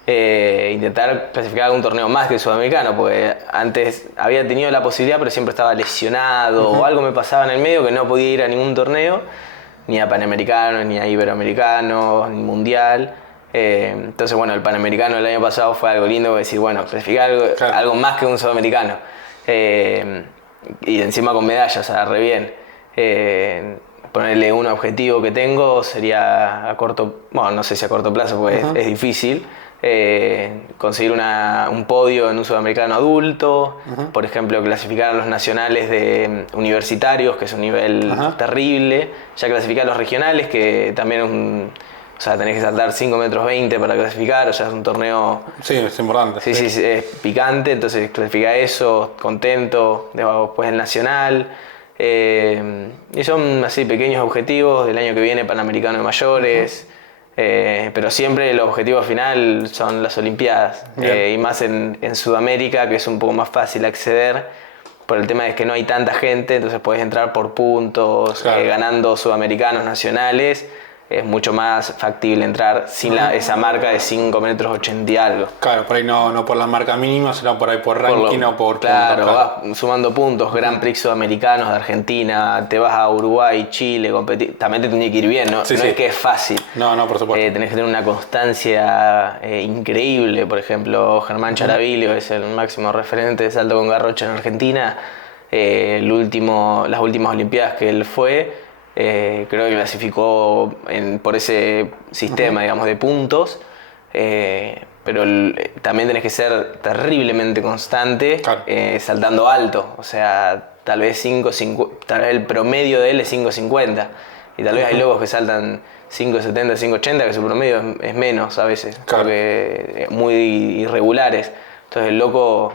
Intentar clasificar algún torneo más que el sudamericano, porque antes había tenido la posibilidad, pero siempre estaba lesionado o algo me pasaba en el medio que no podía ir a ningún torneo, ni a Panamericanos, ni a Iberoamericanos, ni Mundial. Entonces, bueno, el Panamericano del año pasado fue algo lindo, decir, bueno, clasificar algo más que un sudamericano. Y encima con medallas, o sea, re bien. ponerle un objetivo que tengo sería a corto, bueno, no sé si a corto plazo porque es difícil, conseguir un podio en un sudamericano adulto, por ejemplo, clasificar a los nacionales de universitarios, que es un nivel terrible, ya clasificar a los regionales, que también o sea, tenés que saltar 5 metros 20 para clasificar, o sea, es un torneo... Sí, es importante. Sí, es picante, entonces clasifica eso, contento, después el nacional. Y son así pequeños objetivos del año que viene, Panamericano de mayores. Pero siempre el objetivo final son las Olimpiadas. Y más en Sudamérica, que es un poco más fácil acceder por el tema de que no hay tanta gente, entonces puedes entrar por puntos, ganando sudamericanos nacionales. Es mucho más factible entrar sin esa marca de 5 metros 80 y algo. Claro, por ahí no por la marca mínima, sino por ahí por ranking o por claro, puntos. Vas sumando puntos, Grand Prix sudamericanos de Argentina, te vas a Uruguay, Chile, competir. También te tiene que ir bien, ¿no? Sí, no sí. es que es fácil. No, por supuesto. Tenés que tener una constancia increíble. Por ejemplo, Germán Charavilio es el máximo referente de salto con garrocha en Argentina. Las últimas Olimpiadas que él fue, creo que clasificó por ese sistema, digamos, de puntos, pero también tenés que ser terriblemente constante, saltando alto, o sea, tal vez el promedio de él es 5.50 y tal vez hay locos que saltan 5.70, 5.80, que su promedio es menos a veces, porque muy irregulares. Entonces el loco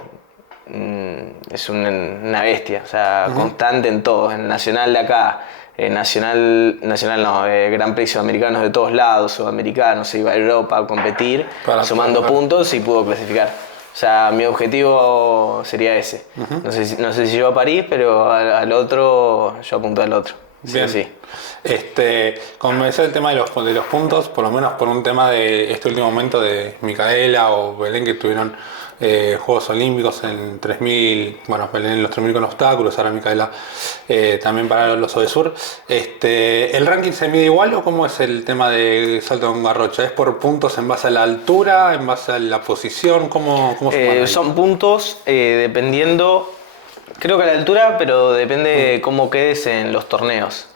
es una bestia, o sea, constante en todo, en el nacional de acá. Nacional no, Gran Prix sudamericanos de todos lados, sudamericanos, se iba a Europa a competir, sumando puntos y pudo clasificar. O sea, mi objetivo sería ese. No sé si llego a París, pero al otro, yo apunto al otro. Bien. Sí. Como me decía el tema de los puntos, por lo menos por un tema de este último momento de Micaela o Belén, que tuvieron Juegos Olímpicos en 3000, bueno, Belén en los 3000 con obstáculos, ahora Micaela también para los ODESUR. ¿El ranking se mide igual o cómo es el tema de salto con garrocha? ¿Es por puntos en base a la altura, en base a la posición? ¿Cómo se maneja? Son puntos dependiendo... Creo que a la altura, pero depende de cómo quedes en los torneos.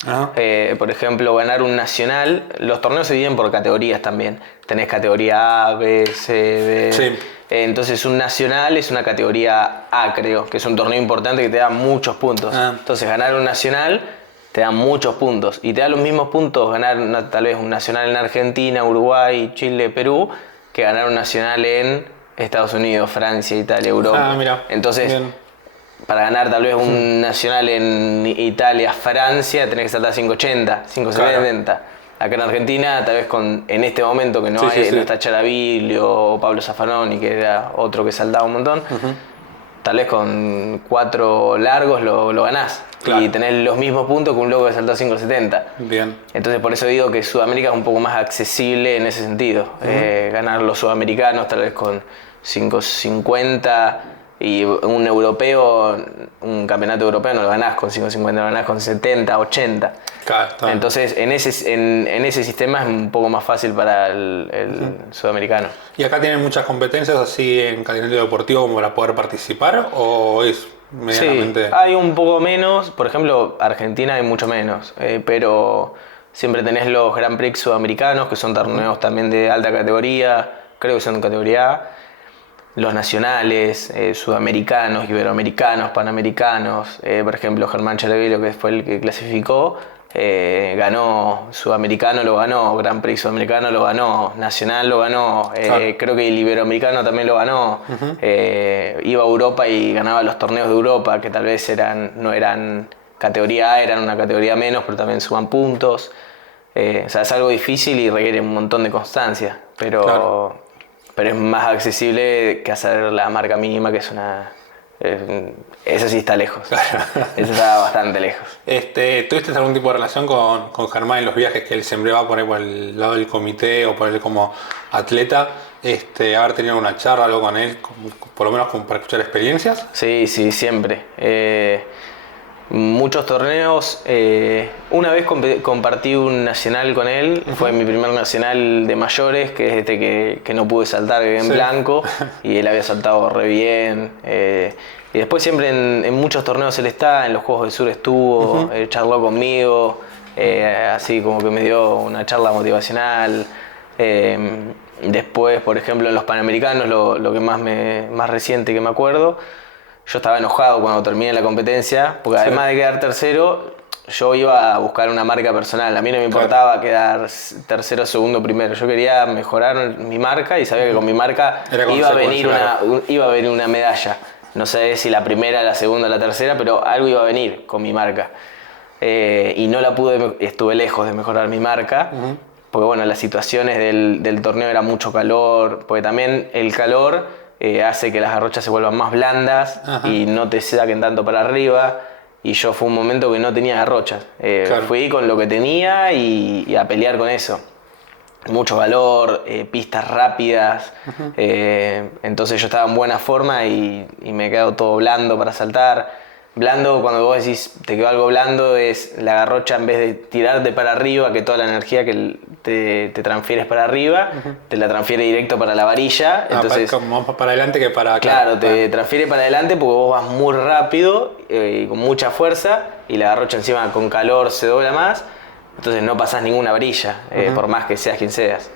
Por ejemplo, ganar un nacional. Los torneos se dividen por categorías también. Tenés categoría A, B, C, D. Sí. Entonces un nacional es una categoría A, creo, que es un torneo importante que te da muchos puntos. Entonces ganar un nacional te da muchos puntos. Y te da los mismos puntos ganar tal vez un nacional en Argentina, Uruguay, Chile, Perú, que ganar un nacional en Estados Unidos, Francia, Italia, Europa. Mira. Entonces... Bien. Para ganar tal vez un nacional en Italia, Francia, tenés que saltar 5.80, 5.70. Claro. Acá en Argentina, tal vez en este momento que no está Charavilio o Pablo Zaffaroni, que era otro que saltaba un montón, tal vez con 4 largos lo ganás. Claro. Y tenés los mismos puntos que un loco que saltó 5.70. Bien. Entonces por eso digo que Sudamérica es un poco más accesible en ese sentido. Ganar los sudamericanos tal vez con 5.50. Y un campeonato europeo no lo ganás con 5.50, lo ganás con 70, 80. Claro, entonces en ese sistema es un poco más fácil para el sudamericano. ¿Y acá tienen muchas competencias así en calendario deportivo como para poder participar o es medianamente...? Sí, hay un poco menos, por ejemplo Argentina hay mucho menos, pero siempre tenés los Grand Prix sudamericanos, que son torneos también de alta categoría, creo que son categoría A. Los nacionales, sudamericanos, iberoamericanos, panamericanos, por ejemplo Germán Charavillo, que fue el que clasificó, ganó sudamericano, lo ganó, Grand Prix sudamericano lo ganó, nacional lo ganó, creo que el iberoamericano también lo ganó, iba a Europa y ganaba los torneos de Europa, que tal vez no eran categoría A, eran una categoría menos, pero también suman puntos, o sea, es algo difícil y requiere un montón de constancia, pero... Claro. Pero es más accesible que hacer la marca mínima, que es eso sí está lejos. Eso está bastante lejos. ¿Tuviste algún tipo de relación con Germán en los viajes que él siempre va a poner por el lado del comité o por él como atleta? ¿Haber tenido una charla algo con él, por lo menos para escuchar experiencias? Sí, siempre. Muchos torneos. Una vez compartí un nacional con él, fue mi primer nacional de mayores, que es que no pude saltar en blanco, y él había saltado re bien. Y después siempre en muchos torneos él está, en los Juegos del Sur estuvo, charló conmigo. así como que me dio una charla motivacional. Después, por ejemplo, en los Panamericanos, lo que más reciente que me acuerdo, yo estaba enojado cuando terminé la competencia, porque además de quedar tercero, yo iba a buscar una marca personal. A mí no me importaba quedar tercero, segundo, primero. Yo quería mejorar mi marca y sabía que con mi marca iba a venir una medalla. No sé si la primera, la segunda, la tercera, pero algo iba a venir con mi marca. Y no la pude, estuve lejos de mejorar mi marca, porque bueno, las situaciones del torneo era mucho calor, porque también el calor hace que las garrochas se vuelvan más blandas y no te saquen tanto para arriba. Y yo fue un momento que no tenía garrochas. Fui con lo que tenía y a pelear con eso. Mucho calor, pistas rápidas. Entonces yo estaba en buena forma y me quedó todo blando para saltar. Blando, cuando vos decís te quedó algo blando, es la garrocha en vez de tirarte para arriba, que toda la energía que te transfieres para arriba, te la transfiere directo para la varilla. Entonces, más para adelante que para acá. Claro, te transfiere para adelante porque vos vas muy rápido y con mucha fuerza, y la garrocha encima con calor se dobla más, entonces no pasás ninguna varilla, por más que seas quien seas.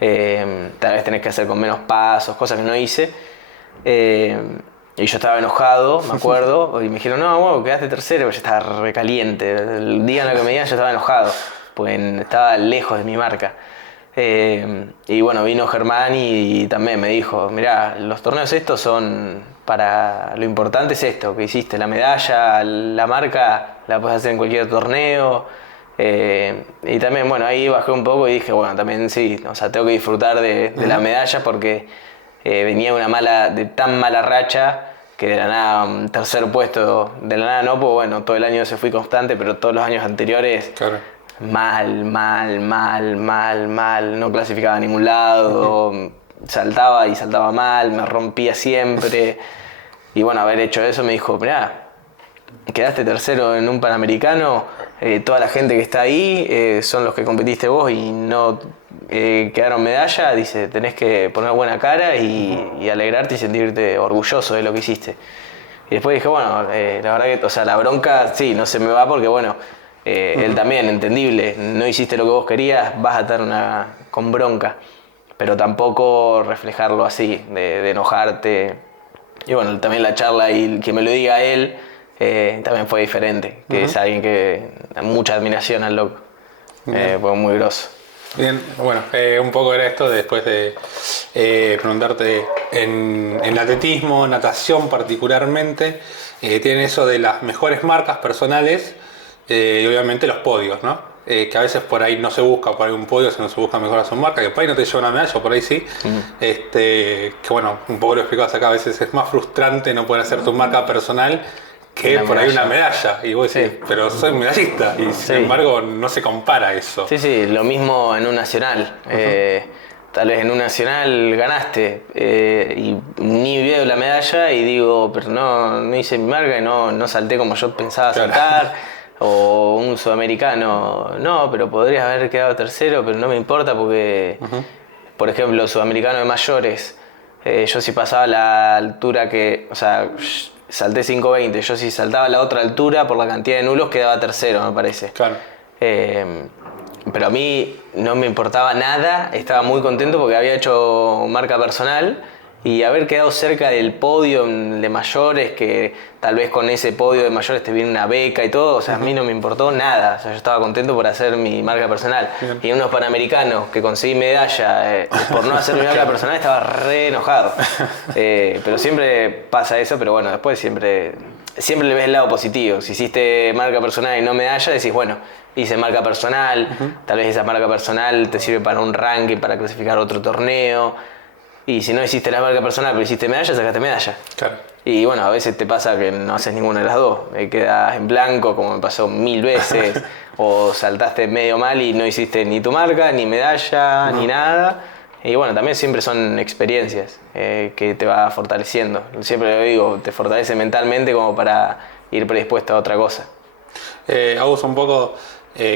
Tal vez tenés que hacer con menos pasos, cosas que no hice. Y yo estaba enojado, me acuerdo, y me dijeron, no, bueno, quedaste tercero, yo estaba recaliente. El día en el que me digan yo estaba enojado, pues estaba lejos de mi marca. Y bueno, vino Germán y también me dijo, mirá, los torneos estos son para... Lo importante es esto, que hiciste, la medalla, la marca, la puedes hacer en cualquier torneo. Y también, bueno, ahí bajé un poco y dije, bueno, también sí, o sea, tengo que disfrutar de la medalla porque... venía de tan mala racha que de la nada un tercer puesto, de la nada no, pues bueno, todo el año se fui constante, pero todos los años anteriores mal, no clasificaba a ningún lado, saltaba y saltaba mal, me rompía siempre. Y bueno, haber hecho eso me dijo, mirá, quedaste tercero en un Panamericano, toda la gente que está ahí son los que competiste vos y no quedaron medalla, dice, tenés que poner buena cara y alegrarte y sentirte orgulloso de lo que hiciste. Y después dije, bueno, la verdad que, o sea, la bronca sí, no se me va porque bueno, él también, entendible, no hiciste lo que vos querías, vas a estar con bronca, pero tampoco reflejarlo así, de enojarte. Y bueno, también la charla y que me lo diga él, también fue diferente, que es alguien que mucha admiración al loco, fue muy grosso. Bien, bueno, un poco era esto después de preguntarte en el atletismo, natación particularmente, tienen eso de las mejores marcas personales y obviamente los podios, ¿no? Que a veces por ahí no se busca por ahí un podio, sino se busca mejorar su marca, que por ahí no te lleva una medalla, por ahí sí. Que bueno, un poco lo explicabas acá, a veces es más frustrante no poder hacer tu marca personal que por ahí una medalla, y vos decís, pero soy medallista, y sin embargo no se compara eso. Sí, lo mismo en un nacional. Tal vez en un nacional ganaste y ni veo la medalla y digo, pero no hice mi marca y no salté como yo pensaba saltar. O un sudamericano, no, pero podrías haber quedado tercero, pero no me importa porque, por ejemplo, sudamericano de mayores, yo si pasaba la altura que, o sea, salté 5.20, yo si saltaba la otra altura por la cantidad de nulos quedaba tercero, me parece. Claro. Pero a mí no me importaba nada, estaba muy contento porque había hecho marca personal y haber quedado cerca del podio de mayores, que tal vez con ese podio de mayores te viene una beca y todo, o sea, a mí no me importó nada, o sea, yo estaba contento por hacer mi marca personal. Bien. Y en unos Panamericanos que conseguí medalla por no hacer mi marca personal estaba re enojado. Pero siempre pasa eso, pero bueno, después siempre le ves el lado positivo. Si hiciste marca personal y no medalla, decís, bueno, hice marca personal, tal vez esa marca personal te sirve para un ranking, para clasificar otro torneo. Y si no hiciste la marca personal pero hiciste medalla, sacaste medalla. Claro. Y bueno, a veces te pasa que no haces ninguna de las dos, quedas en blanco como me pasó 1000 veces, o saltaste medio mal y no hiciste ni tu marca, ni medalla, ni nada. Y bueno, también siempre son experiencias que te va fortaleciendo. Siempre lo digo, te fortalece mentalmente como para ir predispuesto a otra cosa. Agus, un poco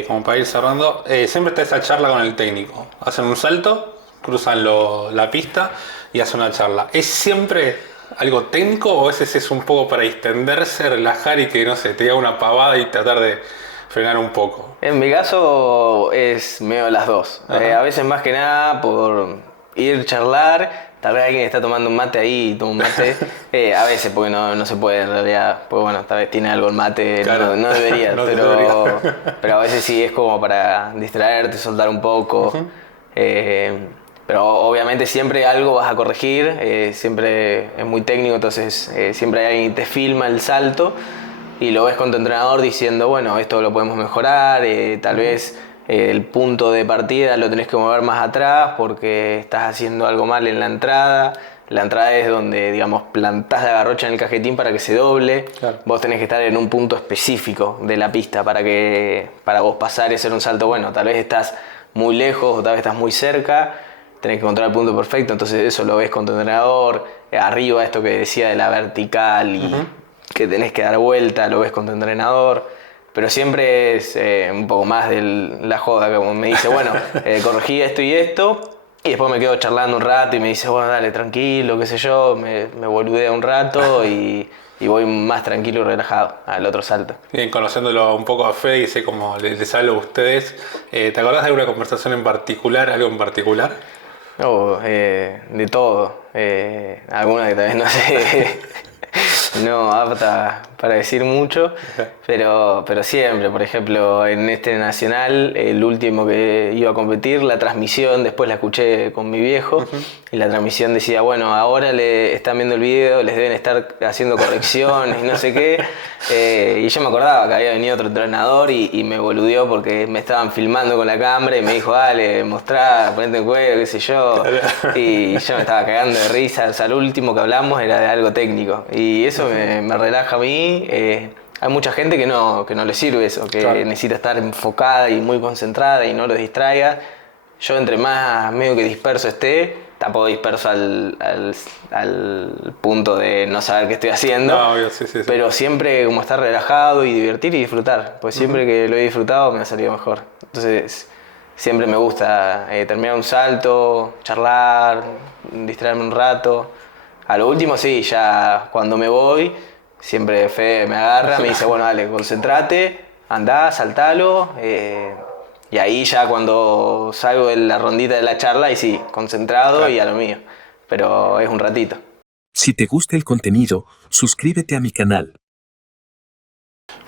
como para ir cerrando, siempre está esa charla con el técnico. Hacen un salto, cruzan la pista y hacen una charla. ¿Es siempre algo técnico o a veces es un poco para distenderse, relajar y que, no sé, te diga una pavada y tratar de frenar un poco. En mi caso es medio las dos. A veces más que nada por ir, charlar, tal vez alguien está tomando un mate ahí y toma un mate. A veces, porque no se puede en realidad, pues bueno, tal vez tiene algo el mate, Claro. no debería, No pero, debería. pero a veces sí es como para distraerte, soltar un poco. Pero obviamente siempre algo vas a corregir, siempre es muy técnico, entonces siempre hay alguien que te filma el salto y lo ves con tu entrenador diciendo, bueno, esto lo podemos mejorar, tal vez el punto de partida lo tenés que mover más atrás porque estás haciendo algo mal en la entrada. La entrada es donde, digamos, plantás la garrocha en el cajetín para que se doble. Claro. Vos tenés que estar en un punto específico de la pista para vos pasar y hacer un salto bueno. Tal vez estás muy lejos o tal vez estás muy cerca, tenés que encontrar el punto perfecto, entonces eso lo ves con tu entrenador. Arriba, esto que decía de la vertical y que tenés que dar vuelta, lo ves con tu entrenador. Pero siempre es un poco más de la joda, como me dice, bueno, corregí esto y esto, y después me quedo charlando un rato y me dice, bueno, dale, tranquilo, qué sé yo, me boludea un rato y voy más tranquilo y relajado al otro salto. Bien, conociéndolo un poco a Fede y sé cómo les hablo a ustedes, ¿te acordás de alguna conversación en particular, algo en particular? De todo. Alguna que tal vez no sé, no apta para decir mucho, pero siempre, por ejemplo, en este nacional, el último que iba a competir, la transmisión, después la escuché con mi viejo, y la transmisión decía, bueno, ahora le están viendo el video, les deben estar haciendo correcciones y no sé qué, y yo me acordaba que había venido otro entrenador y me boludeó porque me estaban filmando con la cámara y me dijo, dale, mostrá, ponete en cuello, qué sé yo, y yo me estaba cagando de risa. O sea, lo último que hablamos era de algo técnico y eso me relaja a mí. Hay mucha gente que no le sirve eso, que Claro. necesita estar enfocada y muy concentrada y no lo distraiga. Yo entre más medio que disperso esté, tampoco disperso al punto de no saber qué estoy haciendo, No, obvio, sí. pero siempre como estar relajado y divertir y disfrutar, pues siempre que lo he disfrutado me ha salido mejor. Entonces siempre me gusta terminar un salto, charlar, distraerme un rato. A lo último sí, ya cuando me voy, siempre Fede me agarra, me dice, bueno, dale, concentrate, andá, saltalo. Y ahí ya cuando salgo de la rondita de la charla, y sí, concentrado Claro. y a lo mío. Pero es un ratito. Si te gusta el contenido, suscríbete a mi canal.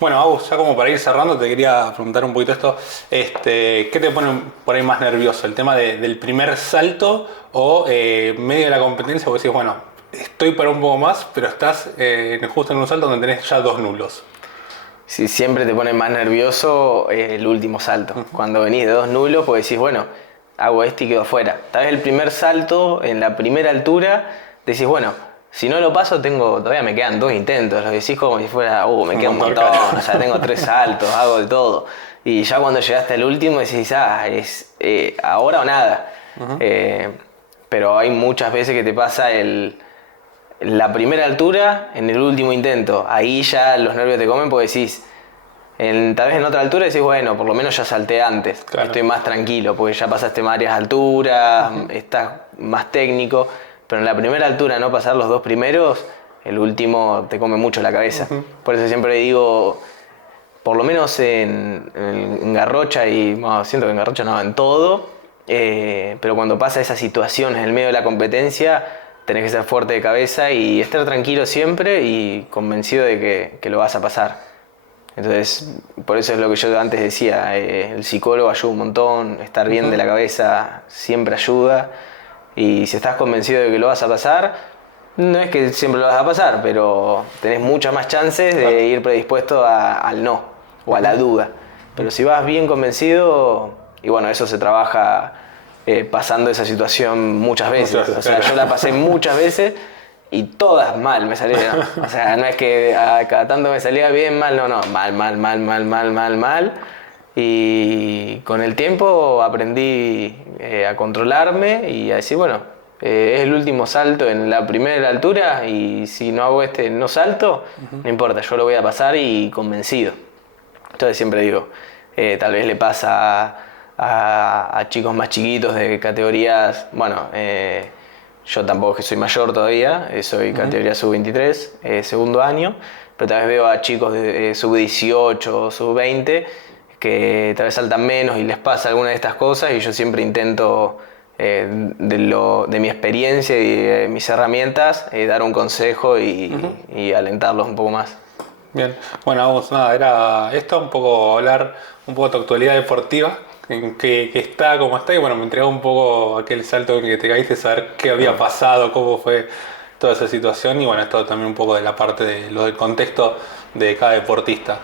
Bueno, Agus, ya como para ir cerrando, te quería preguntar un poquito esto. ¿Qué te pone por ahí más nervioso? ¿El tema del primer salto o medio de la competencia? Vos decís, bueno, estoy para un poco más, pero estás justo en un salto donde tenés ya 2 nulos. Sí, siempre te pone más nervioso el último salto. Cuando venís de 2 nulos, pues decís, bueno, hago este y quedo afuera. Tal vez el primer salto, en la primera altura, decís, bueno, si no lo paso, todavía me quedan 2 intentos. Lo decís como si fuera, me queda un montón, o sea, tengo 3 saltos, hago de todo. Y ya cuando llegaste al último decís, es ahora o nada. Pero hay muchas veces que te pasa la primera altura en el último intento. Ahí ya los nervios te comen porque decís, tal vez en otra altura decís, bueno, por lo menos ya salté antes, Claro. estoy más tranquilo porque ya pasaste varias alturas, estás más técnico. Pero en la primera altura no pasar los 2 primeros, el último te come mucho la cabeza. Por eso siempre digo, por lo menos en Garrocha, y bueno, siento que en Garrocha no, en todo, pero cuando pasa esa situación en el medio de la competencia, tenés que ser fuerte de cabeza y estar tranquilo siempre y convencido de que lo vas a pasar. Entonces, por eso es lo que yo antes decía, el psicólogo ayuda un montón, estar bien de la cabeza siempre ayuda. Y si estás convencido de que lo vas a pasar, no es que siempre lo vas a pasar, pero tenés muchas más chances de ir predispuesto al no o a la duda. Pero si vas bien convencido, y bueno, eso se trabaja pasando esa situación muchas veces. O sea, yo la pasé muchas veces y todas mal me salieron. O sea, no es que cada tanto me salía bien, mal, no, mal. Y con el tiempo aprendí a controlarme y a decir, bueno, es el último salto en la primera altura y si no hago no salto, no importa, yo lo voy a pasar y convencido. Entonces siempre digo, tal vez le pasa a chicos más chiquitos de categorías, bueno, yo tampoco que soy mayor todavía, soy categoría sub-23, segundo año, pero tal vez veo a chicos de sub-18 o sub-20 que tal vez saltan menos y les pasa alguna de estas cosas, y yo siempre intento, de mi experiencia y de mis herramientas, dar un consejo y alentarlos un poco más. Bien, bueno, vamos, nada, era esto un poco hablar un poco de tu actualidad deportiva, que está como está, y bueno, me entregó un poco aquel salto en que te caíste, saber qué había pasado, cómo fue toda esa situación, y bueno, esto también un poco de la parte de lo del contexto de cada deportista.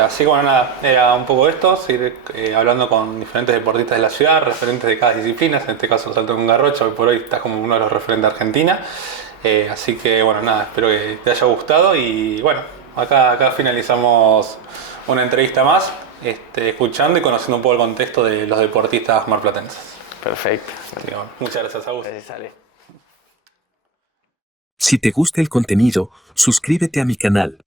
Así que bueno, nada, era un poco esto, seguir hablando con diferentes deportistas de la ciudad, referentes de cada disciplina, en este caso salto en garrocha, hoy por hoy estás como uno de los referentes de Argentina. Así que bueno, nada, espero que te haya gustado y bueno, acá finalizamos una entrevista más, escuchando y conociendo un poco el contexto de los deportistas marplatenses. Perfecto. Así que bueno, muchas gracias, Augusto. Gracias, Ale. Si te gusta el contenido, suscríbete a mi canal.